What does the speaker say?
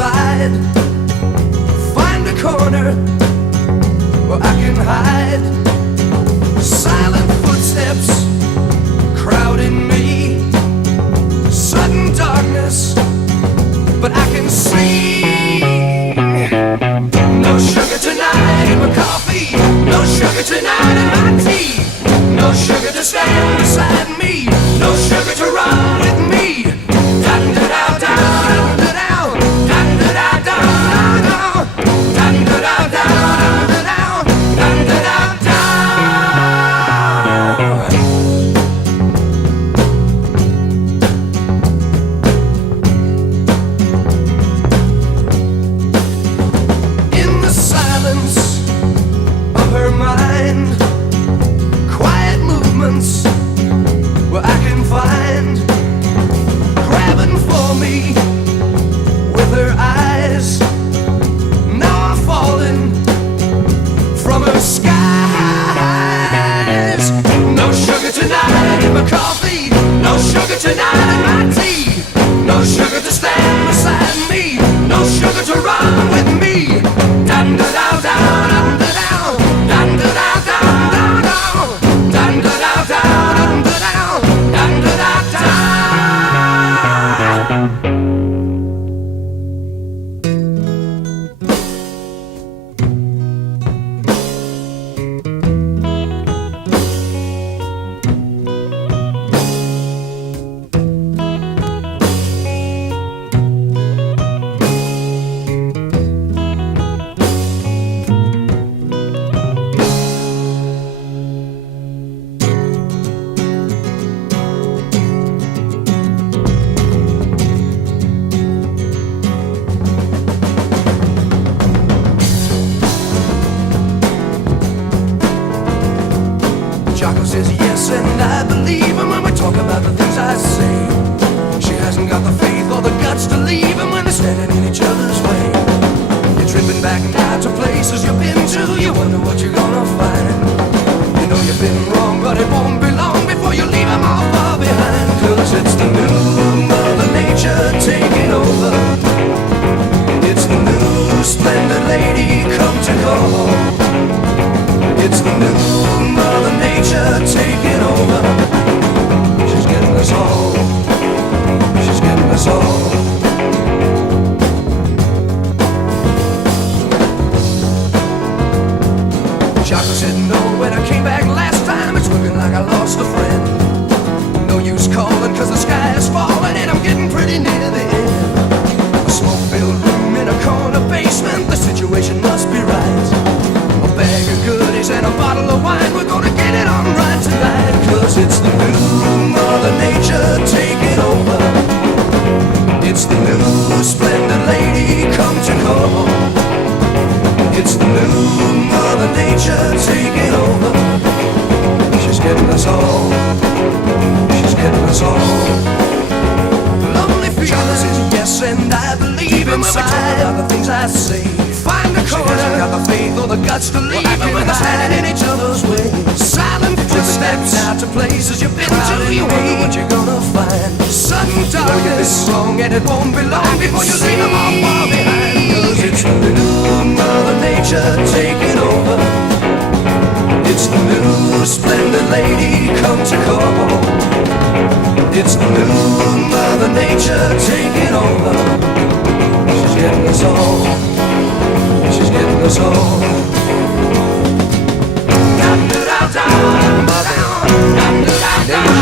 inside. Find a corner where I can hide. Silent footsteps crowding me. Sudden darkness, but I can see. No sugar tonight in my coffee. No sugar tonight in my tea. No sugar to stand beside me. No sugar to run with me. Where I can find, grabbing for me with her eyes. Now I'm falling from her skies. No sugar tonight in my coffee. No sugar tonight in my tea. No sugar to stand beside me. No sugar to run with me. Dun da da da dun da down. Dun da da da dun down. Dun da da da dun da down. Dun da da da. Jocko says yes, and I believe him when we talk about the things I say. She hasn't got the faith or the guts to leave him when they're standing in each other's way. You're tripping back and out to places you've been to. You wonder what you're gonna find. You know you've been wrong, but it won't be long before you leave him all far behind. 'Cause it's the new Mother Nature taking over. It's the new splendid lady come to call. It's the new Mother Nature taking over. She's getting us all. She's getting us all. Jocko said no when I came back last time. It's looking like I lost a friend. No use calling 'cause the sky is falling and I'm getting pretty near the end. A smoke-filled room in a corner basement. The situation must be right. A bag of goodies and a bottle of wine. We're gonna get it on right tonight. 'Cause it's the new Mother Nature taking over. It's the new splendid lady come to call. It's the new Mother Nature taking over. She's getting us all. She's getting us all. Lonely feeling says yes, and I believe inside. When we talk about the things I say. Find a corner. She hasn't got the faith or the guts to leave him when they're standing in each other's way. Silent footsteps out to places you've been to. You wonder what you're gonna find. Sudden darkness, wrong, and it won't be long before you leave them all far behind. 'Cause it's the new Mother Nature taking over. It's the new splendid lady come to call. It's the new Mother Nature taking over. She's getting us all. She's getting us all. Dun, da, da, da, da, da, da, da, da.